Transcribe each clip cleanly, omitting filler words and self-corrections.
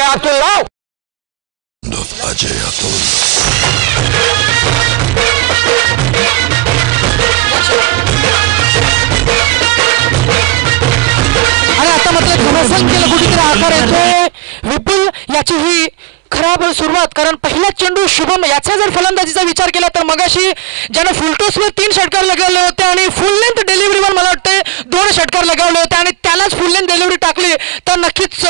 अतुल राव अजय अतुल आणि आता मात्र धनसंख्येला कुठेतरी आकार येतोय विपुल याची ही खराब सुरुवात. कारण पहिला चेंडू शुभम याचा जर फलंदाजीचा विचार केला तर मगाशी ज्यानं फुलटॉसवर 3 षटकार लगावले होते आणि फुल लेंथ डिलिव्हरीवर मला वाटते 2 षटकार लगावले होते आणि त्यालाच फुल लेंथ डिलिव्हरी टाकली तर नक्कीच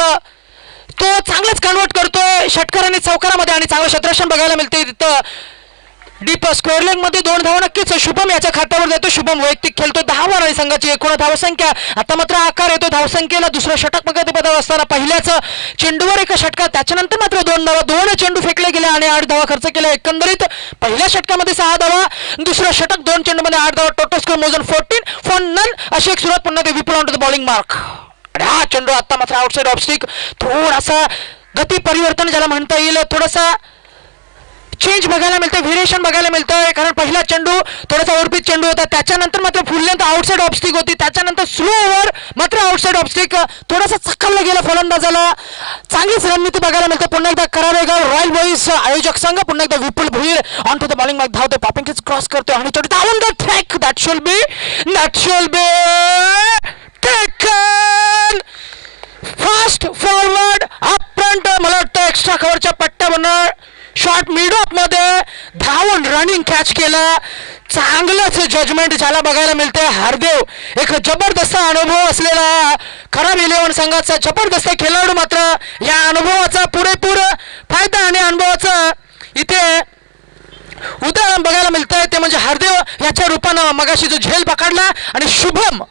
तो चांगलाच कन्वर्ट करतोय षटकार आणि चौकारामध्ये आणि चांगलं क्षेत्ररक्षण बघायला मिळते. तिथं डीप स्क्वेअर लेग मध्ये 2 धावा नक्कीच शुभम याच्या खात्यावर देतो. शुभम वैयक्तिक खेळतो 10 आणि संघाची एकूण धावसंख्या आता मात्र आकार येतो धावसंख्येला. दुसरं षटक पदावर असताना पहिल्याच चेंडूवर 1 षटकार त्याच्यानंतर मात्र 2 धावा 2 चेंडू फेकले गेले आणि 8 धावा खर्च केला. एकंदरीत पहिल्या षटकामध्ये 6 धावा दुसरं षटक 2 चेंडूमध्ये 8 धावा टोटल स्कोर मोजून 14 फॉर नन अशी एक सुरुवात पुन्हा Vipul on to the bowling mark. आणि हा चेंडू आता मात्र आउटसाइड ऑफ स्टिक थोडासा गती परिवर्तन ज्याला म्हणता येईल थोडासा चेंज बघायला मिळतं व्हेरिएशन बघायला मिळतं. कारण पहिला चेंडू थोडासा ओव्हरपिच चेंडू होता त्याच्यानंतर मात्र फुल लेंथ आउटसाइड ऑफ स्टिक होती त्याच्यानंतर स्लो ओव्हर मात्र आउटसाइड ऑफ स्टिक थोडासा चक्कवलं गेलं फलंदाजाला. चांगलीच रणनीती बघायला मिळते. पुन्हा एकदा करावेगाव रॉयल बॉईज आयोजक संघ पुन्हा एकदा Vipul Bhuir on to the bowling mark धावतो पॉपिंग क्रॉस करतो आणि थोडी down the track that should be taken fast forward up front मला वाटतं एक्स्ट्रा कव्हरच्या पट्ट्यावर शॉर्ट मिड ऑफ मध्ये धावून रनिंग कॅच केला. चांगलंच जजमेंट ज्याला बघायला मिळते. हरदेव एक जबरदस्त अनुभव असलेला खराब 11 संघाचा जबरदस्त खेळाडू मात्र या अनुभवाचा पुरेपूर फायदा आणि अनुभवाचा इथे उदाहरण बघायला मिळतंय ते म्हणजे हरदेव याच्या रूपानं मगाशी जो झेल पकडला आणि शुभम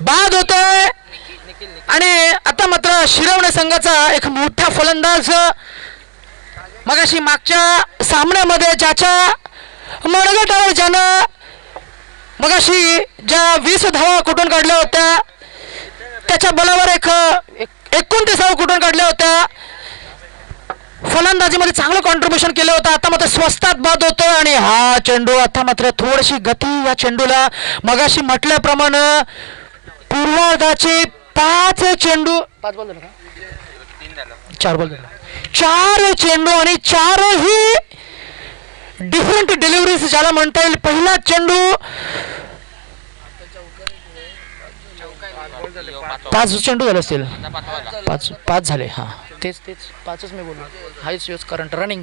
बाद होतोय. आणि आता मात्र शिरवणे संघाचा एक मोठा फलंदाज मगाशी मागच्या सामन्यामध्ये ज्याच्या मडगटावर ज्यानं मगाशी ज्या 20 धावा कुठून काढल्या होत्या त्याच्या बलावर 29 धावा कुठून काढल्या होत्या फलंदाजीमध्ये चांगलं कॉन्ट्रीब्युशन केलं होतं. आता मात्र स्वस्तात बाद होतोय आणि हा चेंडू आता मात्र थोडीशी गती या चेंडूला मगाशी म्हटल्याप्रमाणे पूर्वार्धाचे 5 चेंडू 5 बॉल झाले का 4 बॉल झाले 4 चेंडू आणि 4ही डिफरंट डिलिव्हरीज ज्याला म्हणता येईल. पहिला चेंडू 5 चेंडू झाले असतील 5 झाले हा तेच 5च मी बोललो हायच यूज करंट रनिंग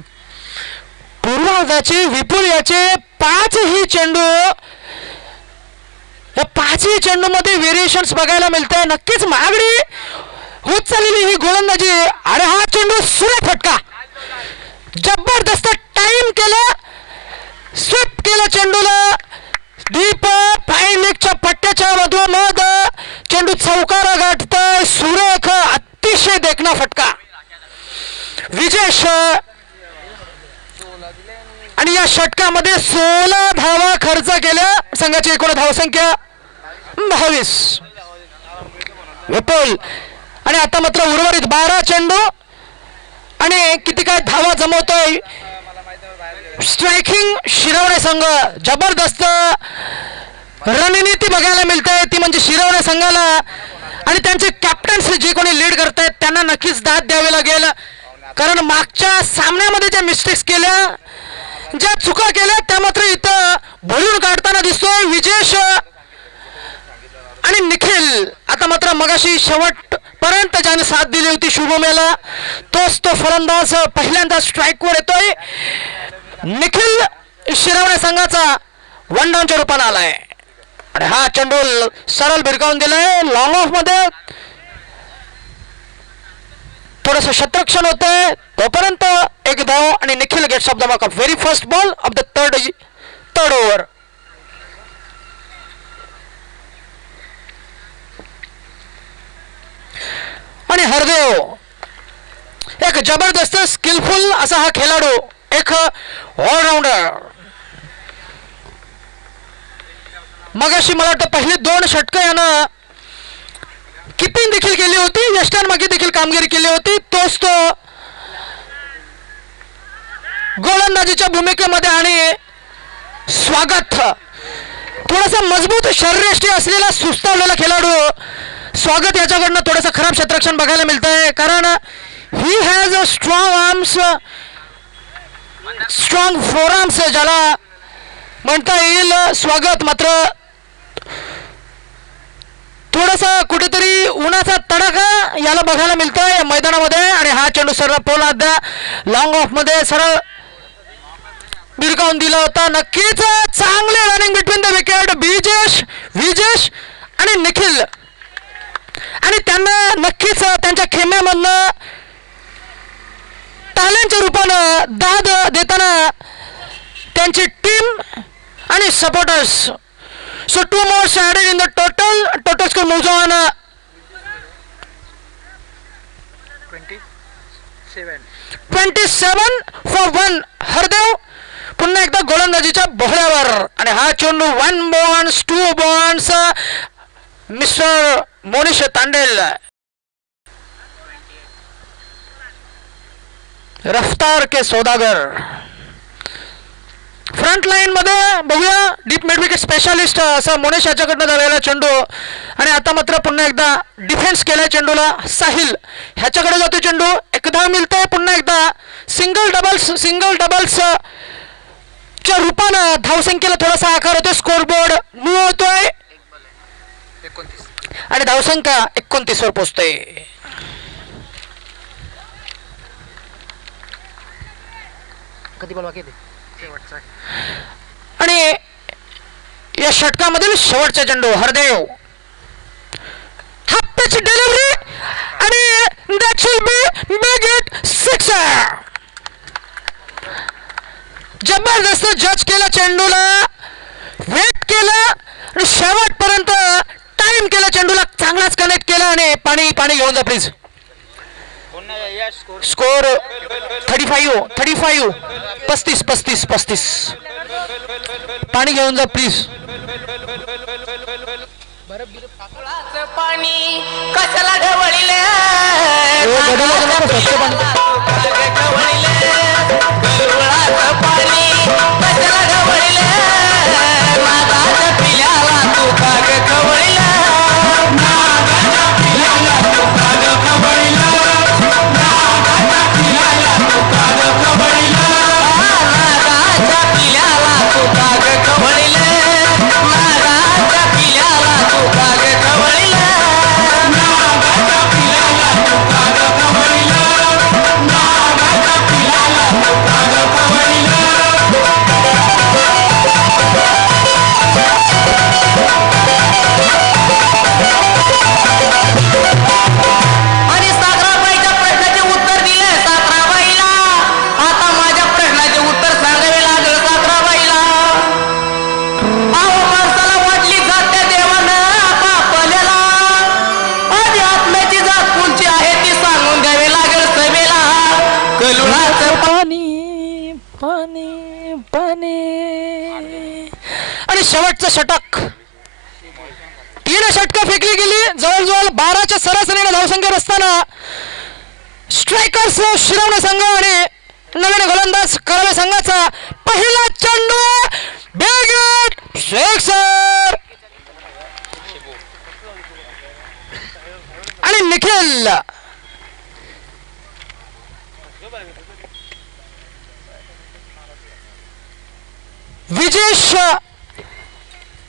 पूर्वार्धाचे विपुल याचे 5ही चेंडू या 5ही चेंडू मध्ये व्हेरिएशन्स बघायला मिळते. नक्कीच मागणी होत चाललेली ही गोलंदाजी आणि हा चेंडू सुरेख फटका जबरदस्त टाइम केला स्वीप केलं चेंडूला डीप फाईन लेगच्या पट्ट्याच्या मधोमध चेंडू चौकारा गाठतोय सुरेख अतिशय देखणा फटका विजेश आणि या षटकामध्ये 16 धावा खर्च केल्या संघाची एकूण धावसंख्या 22 विपुल आणि आता मात्र उर्वरित 12 चेंडू आणि किती काय धावा जमवतोय स्ट्रायकिंग शिरवणे संघ जबरदस्त रणनीती बघायला मिळते ती म्हणजे शिरवणे संघाला आणि त्यांचे कॅप्टन्स जे कोणी लीड करतायत त्यांना नक्कीच दाद द्यावी लागेल. कारण मागच्या सामन्यामध्ये ज्या मिस्टेक्स केल्या ज्या चुका केल्या त्या मात्र इथं भरून काढताना दिसतोय विजेश आणि निखिल. आता मात्र मगाशी शेवटपर्यंत ज्याने साथ दिली होती शुभमेला तोच तो फलंदाज पहिल्यांदा स्ट्राईकवर येतोय. निखिल शिरवणे संघाचा 1 डाऊनच्या रूपाने आलाय आणि हा चेंडू सरळ भिरकावून दिलाय लॉंग ऑफ मध्ये थोडंसं क्षेत्ररक्षण होतंय तोपर्यंत 1 धाव आणि Nikhil gets off the mark very first ball of the third over. आणि हरदेव एक जबरदस्त स्किलफुल असा हा खेळाडू एक ऑलराऊंडर मगाशी मला वाटतं पहिले 2 षटकं यानं किपिंग देखील केली होती वेस्टर्न मागे देखील कामगिरी केली होती. तोच तो गोलंदाजीच्या भूमिकेमध्ये आणि स्वागत थोडासा मजबूत शरीरयष्टी असलेला सुस्तावलेला खेळाडू स्वागत याच्याकडनं थोडंसं खराब क्षेत्ररक्षण बघायला मिळतंय, कारण he has a strong arms, strong four arms ज्याला म्हणता येईल. स्वागत मात्र थोडासा कुठेतरी उन्हाचा तडाखा याला बघायला मिळतोय या मैदानामध्ये. आणि हा चेंडू सरळ पोलाद्या लॉंग ऑफ मध्ये सरळ बिरकावून दिला होता. नक्कीच चांगले running between the wicket Vijesh आणि निखिल, आणि त्यांना नक्कीच त्यांच्या खेळण्यामधनं टॅलेंटच्या रूपानं दाद देताना त्यांची टीम आणि supporters. So 2 more added in the total score moves on 27 for 1. Hardev पुन्हा एकदा गोलंदाजीच्या बोहऱ्यावर, आणि हा चेंडू 1 bounce 2 bounce mister Monish Tandel. रफ्तार के सौदागर फ्रंट लाईन मध्ये बघूया. डीप मिड विकेट स्पेशालिस्ट असं मोनेश याच्याकडनं झालेला चेंडू, आणि आता मात्र पुन्हा एकदा डिफेन्स केलाय चेंडूला. साहिल ह्याच्याकडे जातो चेंडू, एकदा मिळतंय पुन्हा एकदा सिंगल डबल्स च्या रूपानं धावसंख्येला थोडासा आकार होतोय. स्कोरबोर्ड मूव्ह होतोय आणि धावसंख्या 29 वर पोहोचतोय. कधी बोलवा की आणि या षटकामधील शेवटचा चेंडू हरदेव, हा पिच डिलिव्हरी, आणि that should B big hit 6. जबरदस्त जज केला चेंडूला, वेट केला आणि शेवटपर्यंत टाइम केला चेंडूला, चांगलाच कनेक्ट केला. आणि पाणी घेऊन जा प्लीज. स्कोर 35 35. पाणी घेऊन जा प्लीज. पाणी कशाला ढवळीले आणि शेवटचं षटक. 3 षटकं फेकली गेली, जवळजवळ 12च्या सरासरीने धावसंख्या असताना स्ट्रायकर्स शिरवणे संघ आणि नवीन गोलंदाज करावे संघाचा पहिला चेंडू बिग हिट 6. आणि निखिल विजेश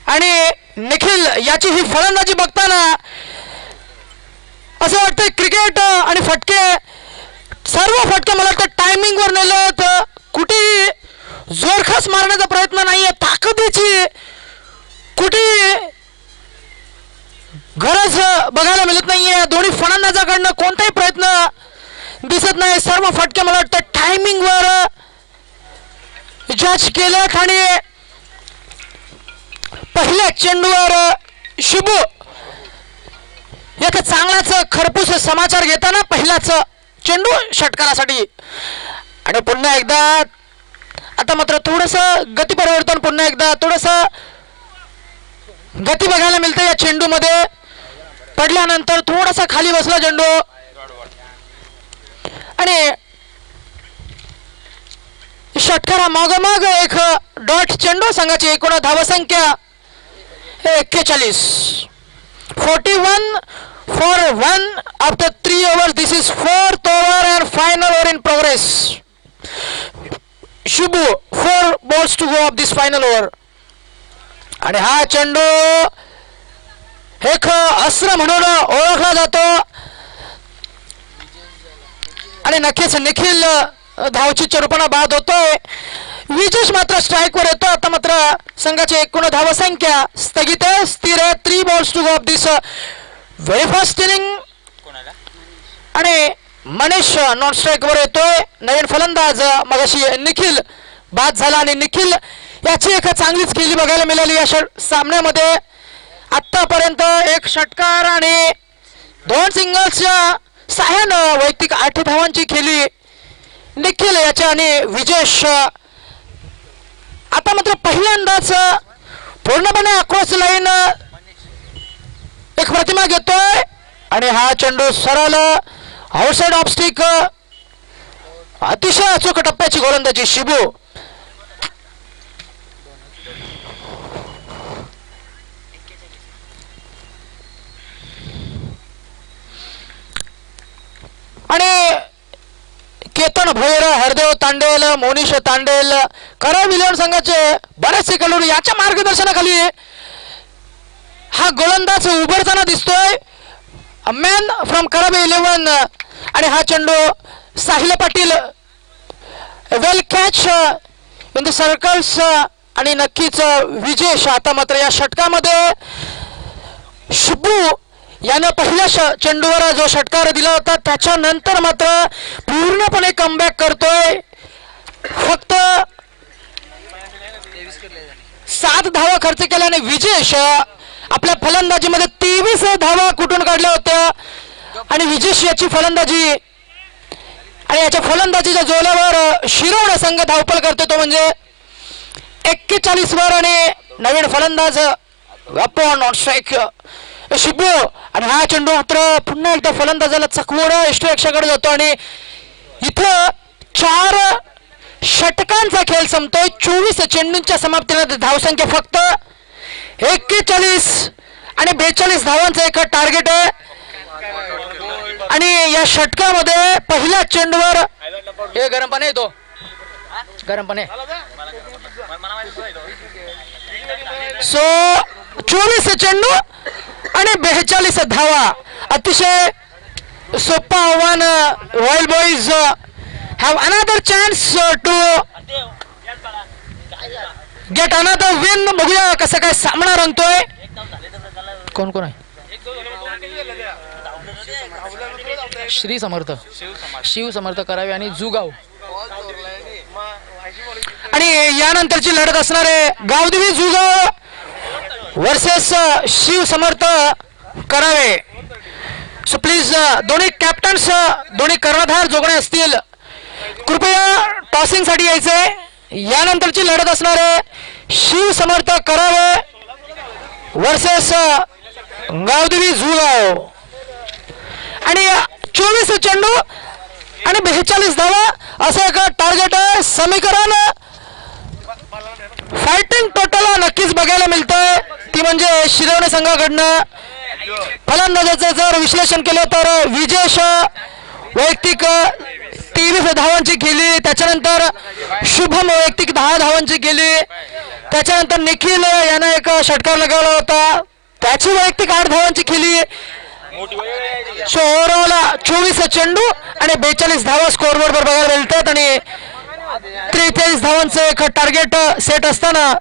आणि निखिल याची ही फलंदाजी बघताना असं वाटतं क्रिकेट आणि फटके, सर्व फटके मला वाटतं टायमिंग वर नेले, तर कुठेही जोरखास मारण्याचा प्रयत्न नाहीये, ताकदीची कुठेही गरज बघायला मिळत नाहीये. दोन्ही फलंदाजाकडनं कोणताही प्रयत्न दिसत नाही. सर्व फटके मला वाटतं टायमिंग वर जज केलेत. आणि पहिल्या चेंडूवर शुभू एक चांगलाच खरपूस समाचार घेताना पहिलाच चेंडू षटकारासाठी. आणि पुन्हा एकदा आता मात्र थोडंसं गती परिवर्तन, पुन्हा एकदा थोडंसं गती बघायला मिळते या चेंडू मध्ये. पडल्यानंतर थोडासा खाली बसला चेंडू, आणि षटकारा मागोमाग एक डॉट चेंडू. संघाची एकूण धावसंख्या 41. 41 for 1 after 3 overs. This is 4th over and final over in progress. Shubhu 4 balls to go of this final over. आणि हा चेंडू एक अस्त्र म्हणून ओळखला जातो आणि नक्कीच निखिल धावची चरूपणा बाद होतोय. विजेश मात्र स्ट्राईक वर येतो. आता मात्र संघाची एकूण धावसंख्या स्थगित आहे, स्थिर आहे. 3 balls to go of this very fast inning. आणि मनीष नॉन स्ट्राईक वर येतोय. नवीन फलंदाज मगाशी निखिल बाद झाला आणि निखिल याची एक चांगलीच खेळी बघायला मिळाली या सामन्यामध्ये. आतापर्यंत 1 षटकार आणि 2 सिंगल्सच्या सहाय्यानं वैयक्तिक 8 धावांची खेळी निखिल याच्या आणि विजेश. आता मात्र पहिल्यांदाच पूर्णपणे अक्रॉस लाईन एक प्रतिमा घेतोय आणि हा चेंडू सरळ आउटसाइड ऑफ स्टिक. अतिशय अचूक टप्प्याची गोलंदाजी शिबू. आणि केतन भोयर, हरदेव तांडेल, मोनिश तांडेल, कराड विलियम संघाचे बरेचसे खेळाडू याच्या मार्गदर्शनाखाली हा गोलंदाज उभरताना दिसतोय. Man from Karad 11. आणि हा चेंडू साहिल पाटील वेल कॅच इन द सर्कल्स. आणि नक्कीच विजेश. आता मात्र या षटकामध्ये शुभू यानं पहिल्या चेंडूवर जो षटकार दिला होता त्याच्यानंतर मात्र पूर्णपणे कमबॅक करतोय. फक्त 7 धावा खर्च केल्याने विजेश आपल्या फलंदाजीमध्ये 23 धावा कुठून काढल्या होत्या. आणि विजेश याची फलंदाजी आणि याच्या फलंदाजीच्या जोरावर शिरवणे संघ धावपल करतो तो म्हणजे 41 वर. आणि नवीन फलंदाज अपॉन ऑन स्ट्राईक शिबू. आणि हा चेंडू मात्र पुन्हा एकदा फलंदाजाला चकवून एस्ट्रोएक्शाकडे जातो आणि इथं 4 षटकांचा खेळ संपतोय. 24 चेंडूंच्या समाप्तीला धावसंख्या फक्त 41 आणि 42 धावांचं एक टार्गेट आहे. आणि या षटकामध्ये पहिल्या चेंडूवर हे गरम पाणी येतो, गरम पाणी. सो 24 चेंडू आणि 42 धावा. अतिशय सोपा आव्हान. Royal boys have another chance to get another win. बघूया कसं काय सामना रंगतोय. कोण कोण आहे? श्री समर्थ, शिव समर्थ करावे आणि जुगाव. आणि यानंतरची लढत असणारे गावदेवी जुगाव वर्सेस शिव समर्थ करावे. सो प्लीज दोन्ही कॅप्टन्स, दोन्ही कर्णधार जोगणे असतील कृपया टॉसिंग साठी यायचे. यानंतरची लढत असणारे शिव समर्थ करावे वर्सेस गावदेवी जुगाव. आणि 24 चेंडू आणि 42 धावा असं एक टार्गेट आहे. समीकरण फायटिंग टोटल नक्कीच बघायला मिळतंय. ती म्हणजे शिरवणे संघाकडनं फलंदाजाचं जर विश्लेषण केलं तर विजेश वैयक्तिक 23 धावांची केली. त्याच्यानंतर शुभम वैयक्तिक 10 धावांची केली. त्याच्यानंतर निखिल यानं एक षटकार लगावला होता, त्याची वैयक्तिक 8 धावांची केली. सो ओव्हरऑल 24 चेंडू आणि 42 धावा स्कोअरबोर्ड वर बघायला मिळतात. आणि 43 धावांचं एक टार्गेट सेट असताना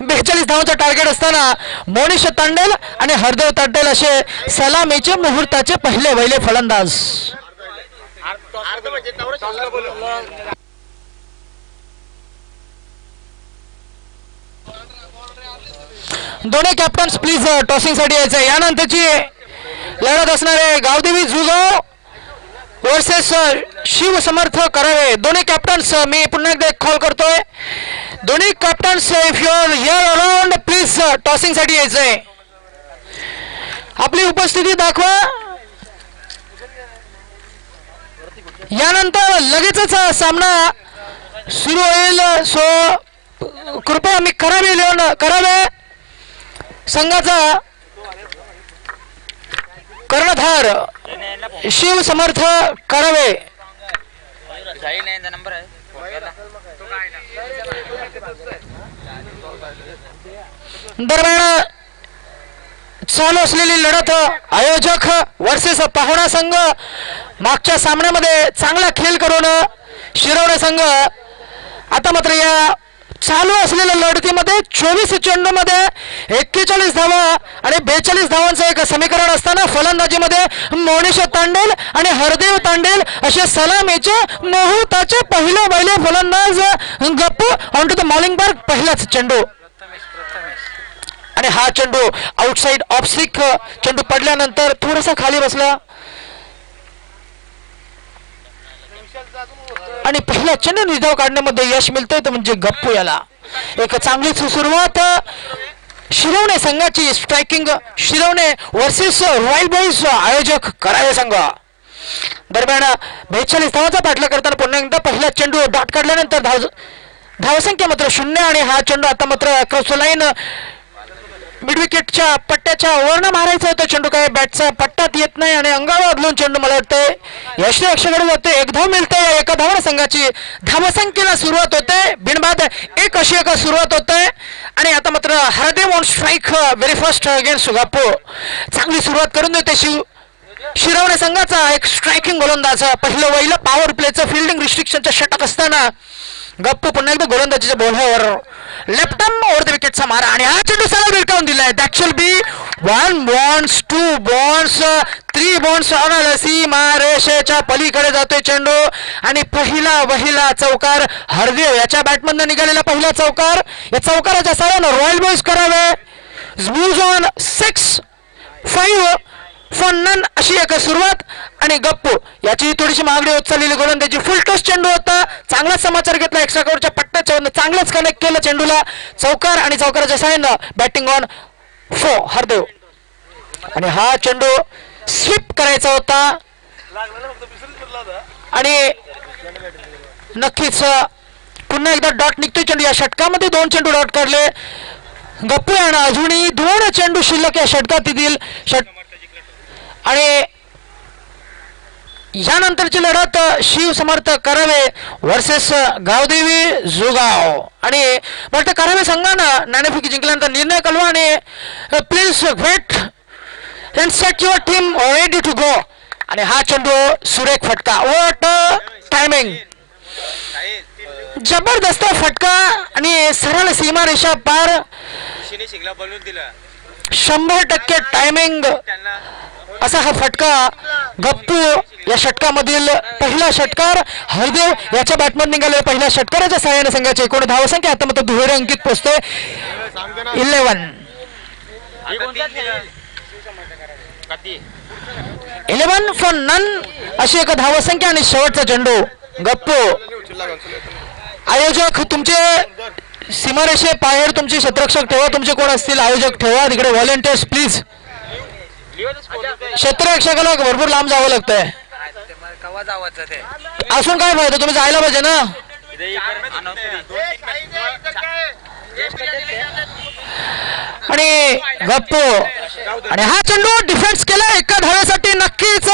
42 धावांचं टार्गेट असताना मोनिश तांडेल आणि हरदेव तांडेल असे सलामीचे मुहूर्ताचे पहिले फलंदाज. दोन्ही कॅप्टन्स प्लीज टॉसिंग साठी यायचं. यानंतरची लढत असणारे गावदेवी जुगाव वर्सेस शिव समर्थ करावे. दोन्ही कॅप्टन्स मी पुन्हा एकदा कॉल करतोय. दोन्ही captains if you are here around please tossing साठी यायचंय. आपली उपस्थिती दाखवा. यानंतर लगेचच सामना सुरू होईल. सो कृपया मी करावे संघाचा कर्णधार शिव समर्थ करावे. दरम्यान चालू असलेली लढत आयोजक वर्सेस पाहुणा संघ. मागच्या सामन्यामध्ये चांगला खेळ करून शिरवणे संघ आता मात्र या चालू असलेल्या लढतीमध्ये 24 चेंडूमध्ये 41 धावा आणि 42 धावांचं एक समीकरण असताना फलंदाजीमध्ये मोनिश तांडेल आणि हरदेव तांडेल असे सलामीचे मुहूर्ताचे पहिले फलंदाज गप्पू ऑन टू द मॉलिंग बार. पहिलाच चेंडू आणि हा चेंडू आउटसाइड ऑफ स्टिक. चेंडू पडल्यानंतर थोडासा खाली बसला आणि पहिल्या चेंडू निधाव काढण्यामध्ये यश मिळतंय तर म्हणजे गप्पू याला. एक चांगलीच सुरुवात शिरवणे संघाची. Striking Shirvane versus royal boys आयोजक करावे संघ. दरम्यान 42 धावाचा पाठलाग करताना पुन्हा एकदा पहिला चेंडू डॉट काढल्यानंतर धावसंख्या मात्र 0 आणि हा चेंडू आता मात्र क्रॉस लाईन मिड विकेटच्या पट्ट्याच्या वरनं मारायचा होता. चेंडू काय बॅटचा पट्ट्यात येत नाही आणि अंगावर बदलून चेंडू मला वाटतंय यश अक्षकडे जाते. एक धाव मिळते. एका धावण संघाची धावसंख्येला सुरुवात होते. बिनबाद 1 अशी एक सुरुवात होते आणि आता मात्र Hardev on strike very first against गप्पू. चांगली सुरुवात करून देते शिरवणे संघाचा एक स्ट्रायकिंग गोलंदाज. पहिलं वहिलं पॉवर प्लेचं फिल्डिंग रिस्ट्रिक्शनचं षटक असताना गप्पू पुन्हा एकदा गोलंदाजीच्या बोल्हावर लेफ्ट आर्म ओव्हर द विकेटचा मारा आणि हा चेंडू सरळ भिरकावून दिलाय. That shall be 1 bounce 2 bounce 3 bounce on सीमारेषेच्या पलीकडे जातोय चेंडू आणि पहिला चौकार हरदेव याच्या बॅटमधनं निघालेला पहिला चौकार. या चौकाराच्या साह्यानं रॉयल बॉईज करावे मूव्ज ऑन 6-5 फॉर नन अशी एक सुरुवात आणि गप्पू याची थोडीशी मागणी होत चाललेली गोलंदाजी. फुल टॉस चेंडू होता. चांगलाच समाचार घेतला. एक्स्ट्रा कव्हरच्या पट्ट्याच्या चांगलंच कनेक्ट केलं चेंडूला. चौकार आणि चौकाराच्या साह्यानं बॅटिंग ऑन 4 हरदेव आणि हा चेंडू स्वीप करायचा होता आणि नक्कीच पुन्हा एकदा डॉट निघतोय चेंडू. या षटकामध्ये 2 चेंडू डॉट काढले गप्पू आणि अजूनही 2 चेंडू शिल्लक या षटकात येतील. आणि यानंतरची लढत शिव समर्थ करावे वर्सेस गावदेवी जुगाव आणि वाटतं करावे संघानं नाणेफेकी जिंकल्यानंतर निर्णय कळवा आणि please wait and set your team ready to go आणि हा चेंडू सुरेख फटका. What timing. जबरदस्त फटका आणि सरळ सीमारेषा पार. 100% टायमिंग असा हा फटका. गप्पू या षटकामधील पहिला षटकार. हरदेव याच्या बॅटमध्ये निघाले पहिल्या षटकाराच्या सहाय्याने संघाची एकूण धावसंख्या आता मात्र दुहेरी अंकित पोहोचते 11 फॉर नन अशी एक धावसंख्या आणि शेवटचा चेंडू गप्पू. आयोजक तुमचे सीमारेषे बाहेर तुमचे क्षेत्ररक्षक ठेवा. तुमचे कोण असतील आयोजक ठेवा तिकडे. Volunteers please. क्षेत्ररक्षकाला भरपूर लांब जावं लागतंय. असून काय फायदा. तुम्ही जायला पाहिजे ना. आणि गप्पू आणि हा चेंडू डिफेन्स केला एका धावेसाठी. नक्कीच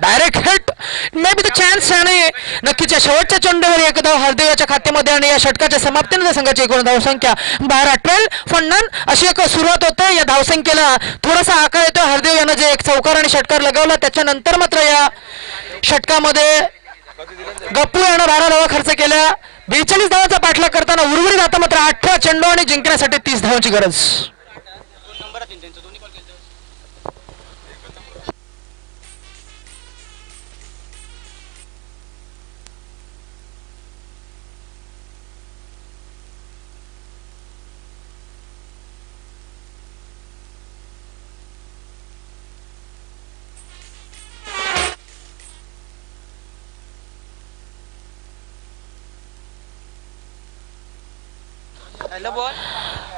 direct hit may be the chance आणि नक्कीच या शेवटच्या चेंडूवर एक धाव हरदेवाच्या खात्यामध्ये आणि या षटकाच्या समाप्तीनंतर संघाची एकूण धावसंख्या 12 फॉर नन अशी एक सुरुवात होते. या धावसंख्येला थोडासा आकार येतो. हरदेव यानं जे एक चौकार आणि षटकार लगावला त्याच्यानंतर मात्र या षटकामध्ये गप्पू यानं 12 धावा खर्च केल्या. 42 धावाचा पाठलाग करताना उर्वरित आता मात्र 18 चेंडू आणि जिंकण्यासाठी 30 धावांची गरज.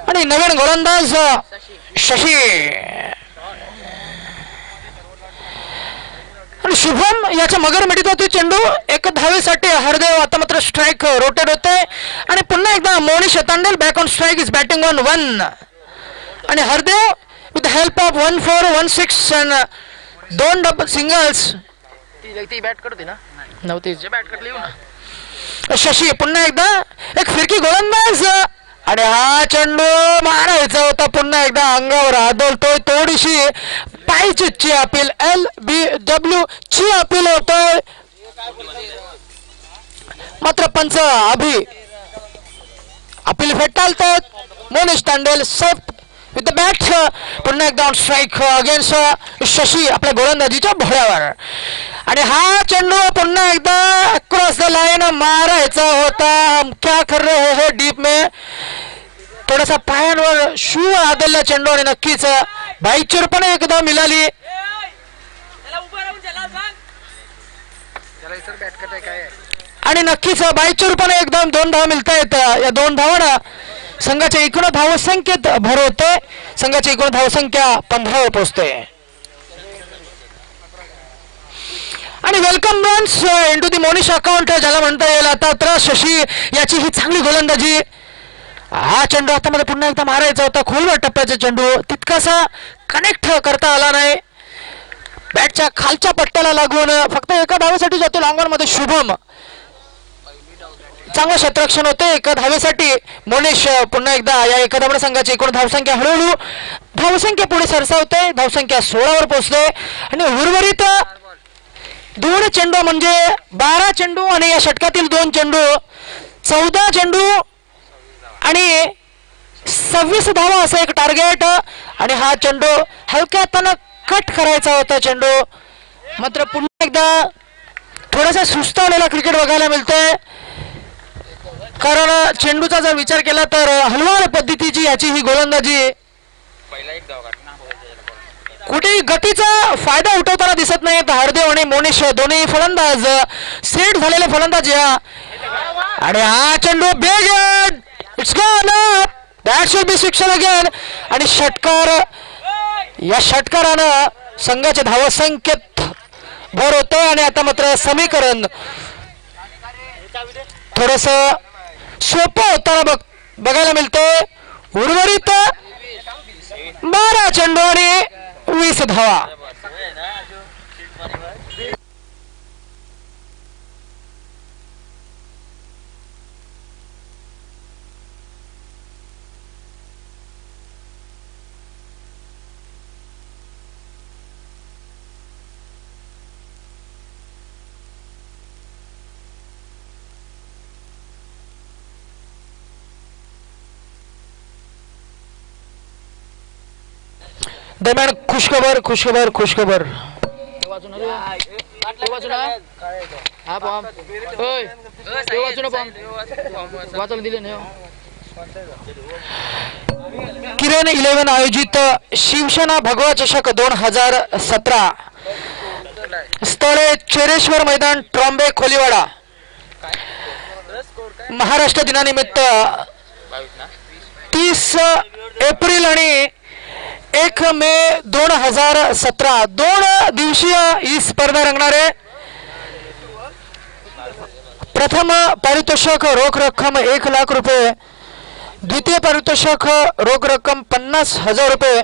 आणि नवीन गोलंदाज शशी आणि शुभम याच्या मगर मिळत होती चेंडू. एक धावेसाठी हरदेव आता मात्र स्ट्राईक रोटेट होते आणि पुन्हा एकदा Monish Tandel back on strike is batting on 1 आणि Hardev with help of 1-4 1-6 and 2 double singles ती बॅट करते ना नव्हती बॅट करली ना शशी पुन्हा एकदा एक फिरकी गोलंदाज आणि हा चेंडू मारायचा होता पुन्हा एकदा अंगावर आदळतोय थोडीशी पायची अपील LBW ची अपील होतोय मात्र पंच अपील फेटाळतात Monish Tandel safe with the bat पुन्हा एकदा ऑन स्ट्राईक अगेन्स्ट शशी आपल्या गोलंदाजीच्या भोळ्यावर आणि हा चेंडू पुन्हा एकदा क्रॉस द लाईन मारायचा होता हम क्या कर रहे हैं डीप में थोडासा पायांवर शू आदळला चेंडू आणि नक्कीच बाईचर पण एकदा मिळाली आणि नक्कीच बाईचर पण एकदम 2 धावा मिळत आहेत या 2 धावांना संघाच्या एकूण धावसंख्येत भर होते संघाची एकूण धावसंख्या 15 वर पोहोचते आणि वेलकम रन्स इंटू दी मोनिश अकाउंट ज्याला म्हणता येईल आता तर शशी याची ही चांगली गोलंदाजी हा चेंडू हातामध्ये पुन्हा एकदा मारायचा होता खोलवर टप्प्याचा चेंडू तितकासा कनेक्ट करता आला नाही बॅटच्या खालच्या पट्ट्याला लागून फक्त एका धावेसाठी जातो लॉंग मध्ये शुभम चांगलं क्षेत्ररक्षण होते एका धावेसाठी मोनिश पुन्हा एकदा या एका धावडा संघाची एकूण धावसंख्या हळूहळू धावसंख्या पुढे सरसावते धावसंख्या 16 वर पोहोचते आणि उर्वरित 2 चेंडू म्हणजे 12 चेंडू आणि या षटकातील 2 चेंडू 14 चेंडू आणि 26 धावा असं एक टार्गेट आणि हा चेंडू हलक्या हाताने कट करायचा होता चेंडू मात्र पुन्हा एकदा थोडासा सुस्तावलेला क्रिकेट बघायला मिळतोय कारण चेंडूचा जर विचार केला तर हलवार पद्धतीची याची ही गोलंदाजी कुठेही गतीचा फायदा उठवताना दिसत नाही हरदेव आणि मोनिश दोन्ही फलंदाज सेट झालेले फलंदाज या आणि हा चेंडू big it's gone that should B 6 again आणि षटकार या षटकारानं संघाच्या धावसंख्येत भर होते आणि आता मात्र समीकरण थोडस सोपं होताना बघायला मिळते उर्वरित 12 चेंडू आणि 20 धावा दरम्यान खुशखबर किरण 11 आयोजित शिवसेना भगवा चषक 2017 स्थळे चेरेश्वर मैदान ट्रॉम्बे खोलीवाडा महाराष्ट्र दिनानिमित्त 30 एप्रिल आणि 1 मे 2017 2 दिवसीय ही स्पर्धा रंगणार आहे प्रथम पारितोषिक रोख रक्कम 1 लाख रुपये द्वितीय पारितोषिक रोख रक्कम 50,000 रुपये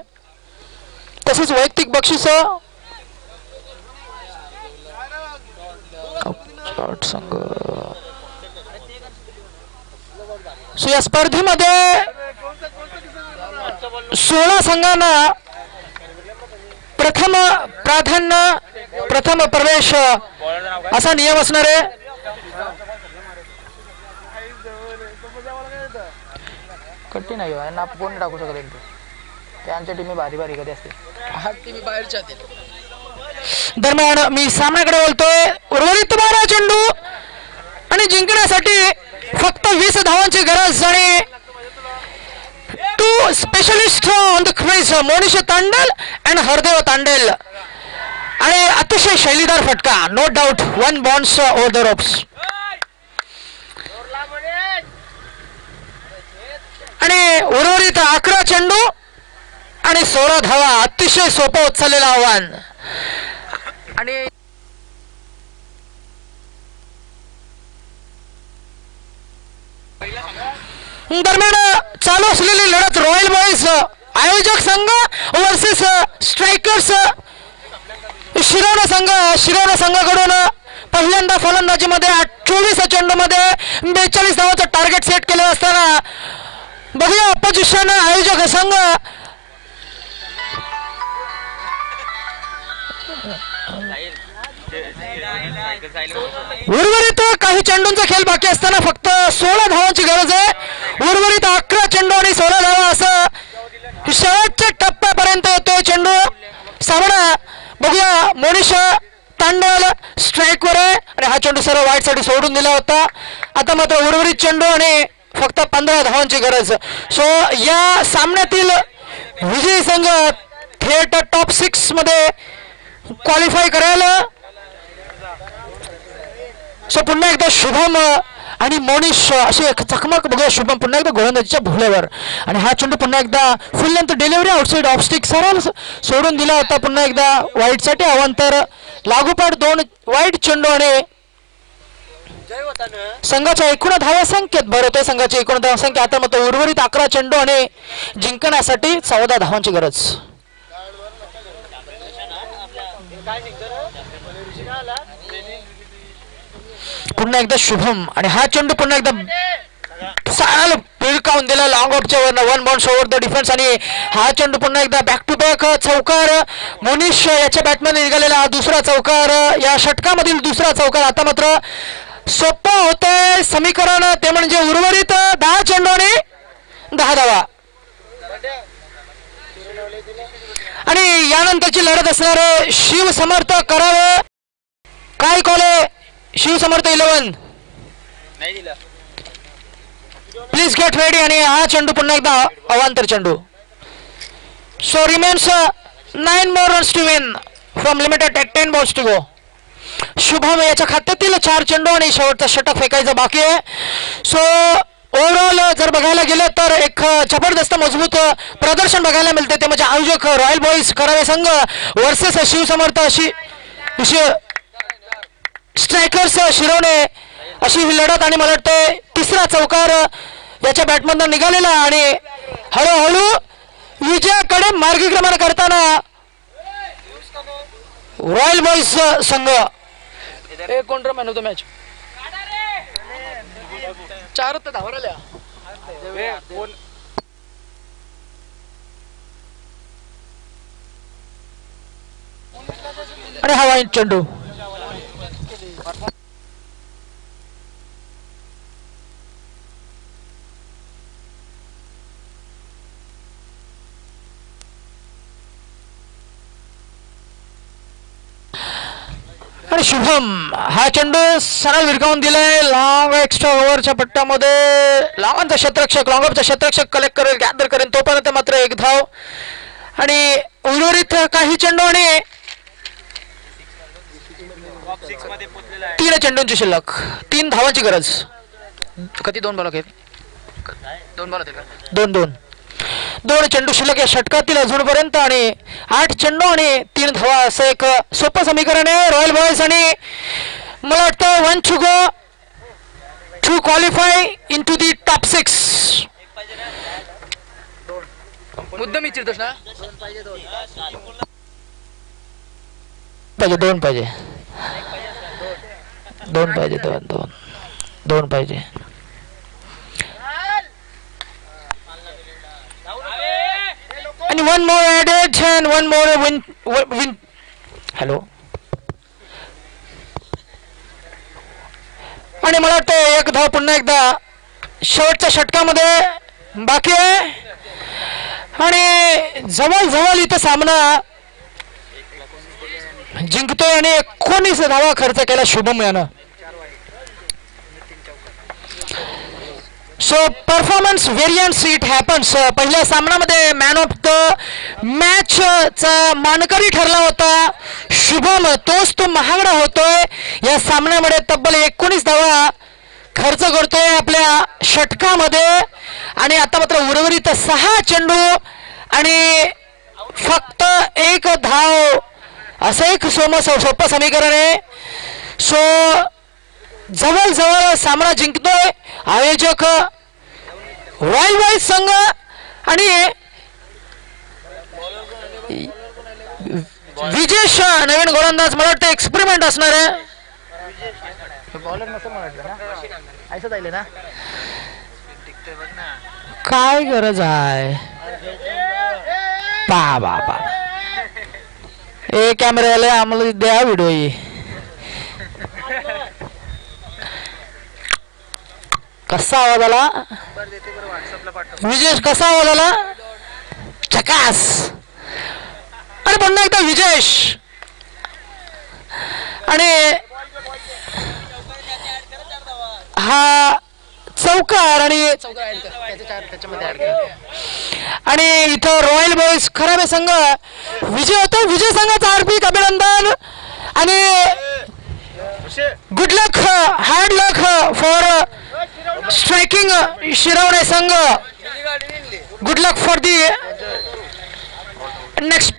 तसेच वैयक्तिक बक्षीस या स्पर्धेमध्ये 16 संघांना प्रथम प्राधान्य प्रथम प्रवेश असा नियम असणार आहे कट्टी नाही ना कोण टाकू शकत त्यांच्या टीमी भारी भारी कधी असते टीमी बाहेरच्या दरम्यान मी सामन्याकडे बोलतोय उर्वरित 12 चेंडू आणि जिंकण्यासाठी फक्त 20 धावांची गरज आणि 2 specialist on the crease Monish Tandel and Hardev Tandel आणि अतिशय शैलीदार फटका no doubt 1 bounce over the ropes आणि उर्वरित 11 चेंडू आणि 16 धावा अतिशय सोपं उचललेलं आव्हान आणि दरम्यान चालू असलेली लढत रॉयल बॉईज आयोजक संघ वर्सेस स्ट्रायकर्स शिरोडा संघाकडून पहिल्यांदा फलंदाजीमध्ये 24 चेंडूमध्ये 42 धावांचं टार्गेट सेट केलं असताना बघूया ऑपोजिशन आयोजक संघ उर्वरित काही चेंडूंचा खेळ बाकी असताना फक्त 16 धावांची गरज आहे. उर्वरित 11 चेंडू आणि 16 धावा असं शेवटच्या टप्प्यापर्यंत येतोय चेंडू. सामना बघूया. मोनिश तांडल स्ट्राईकवर आहे आणि हा चेंडू सर्व वाईट साठी सोडून दिला होता. आता मात्र उर्वरित चेंडू आणि फक्त 15 धावांची गरज. सो या सामन्यातील विजयी संघ थेट टॉप 6 मध्ये क्वालिफाय करायला. सो पुन्हा एकदा शुभम आणि मोनिश अशी एक चकमक बघूया. शुभम पुन्हा एकदा गोलंदाजीच्या भोवल्यावर आणि हा चेंडू पुन्हा एकदा फुल length delivery outside of stick सरळ सोडून दिला होता. पुन्हा एकदा वाईटसाठी अवांतर लागोपाठ 2 वाईट चेंडू आणि संघाच्या एकूण धावसंख्येत भर होते. संघाची एकूण धावसंख्या आता मात्र उर्वरित 11 चेंडू आणि जिंकण्यासाठी 14 धावांची गरज. पुन्हा एकदा शुभम आणि हा चेंडू पुन्हा एकदा साल पिळकावून दिला लॉंग ऑफच्या वरनं 1 बाउंस ओव्हर द डिफेन्स आणि हा चेंडू पुन्हा एकदा बॅक टू बॅक चौकार. मोनिश याच्या बॅटमध्ये निघालेला हा दुसरा चौकार, या षटकामधील दुसरा चौकार. आता मात्र सोपं होतंय समीकरण, ते म्हणजे उर्वरित 10 चेंडू आणि 10 धावा. आणि यानंतरची लढत असणारे शिवसमर्थ करावे. काय कॉल आहे शिवसमर्थ 11? Please get ready. आणि हा चेंडू पुन्हा एकदा अवांतर चेंडू. So remains 9 more runs to win from limited at 10 balls to go. Shubham याच्या खात्यातील 4 चेंडू आणि शेवटचा षटक फेकायचं बाकी आहे. सो ओव्हरऑल जर बघायला गेलं तर एक जबरदस्त मजबूत प्रदर्शन बघायला मिळते. ते म्हणजे आयोजक रॉयल बॉईज करावे संघ वर्सेस शिवसमर्थ अशी स्ट्रायकर्स शिरवणे अशी ही लढत. आणि मला वाटतं तिसरा चौकार याच्या बॅटमधून निघालेला आणि हळूहळू विजयाकडे मार्गक्रमण करताना रॉयल बॉईज संघ. कोण मॅन होतो मॅच 4 तर धावा आल्या. आणि हा वाईट चेंडू. आणि शुभम हा चेंडू सरळ विरकावून दिलाय लॉंग एक्स्ट्रा ओव्हरच्या पट्ट्यामध्ये. लॉंगचा क्षेत्ररक्षक लॉंग ऑफचा क्षेत्ररक्षक कलेक्ट करेल, गॅदर करेल, तोपर्यंत मात्र 1 धाव. आणि उर्वरित काही चेंडू आणि 3 चेंडूंची शिल्लक, 3 धावांची गरज. किती 2 बॉल आहेत? 2 बॉल आहेत का? 2 चेंडू शिल्लक या षटकातील अजूनपर्यंत. आणि 8 चेंडू आणि 3 धावा असं एक सोपं समीकरण आहे रॉयल बॉयज. आणि मला वाटतं 1 to go to qualify into the top 6. मुद्दाम विचारतोस ना? 2 पाहिजे 2 पाहिजे 2 पाहिजे 2 पाहिजे. आणि 1 more added and 1 more win. Hello. आणि मला वाटतं 1 धाव पुन्हा एकदा शेवटच्या षटकामध्ये बाकी आहे. आणि जवळ इथं सामना जिंकतोय आणि 19 धावा खर्च केला शुभम यानं. So performance variance it happens. पहिल्या सामन्यामध्ये मॅन ऑफ द मॅच चा मानकरी ठरला होता शुभम, तोच तो महागडा होतोय. या सामन्यामध्ये तब्बल 19 धावा खर्च करतोय आपल्या षटकामध्ये. आणि आता मात्र उर्वरित 6 चेंडू आणि फक्त 1 धाव असं एक सोपं समीकरण आहे. सो जवळ सामना जिंकतोय आयोजक रॉयल बॉईज संघ. आणि विजेश नवीन गोलंदाज, मला वाटतं एक्सपेरिमेंट असणार आहे. काय गरज आहे पा बाबा ए कॅमेरावाले आम्हाला द्या व्हिडिओ. कसा आवाज आला विजेश, कसा आवाज आला चकास. अरे पुन्हा एकदा विजेश आणि हा चौकार आणि इथं रॉयल बॉईज खराब संघ विजय होतो. विजय संघाचा हार्दिक अभिनंदन आणि good luck, hard luck for striking Shirwane संघ. Good luck for the next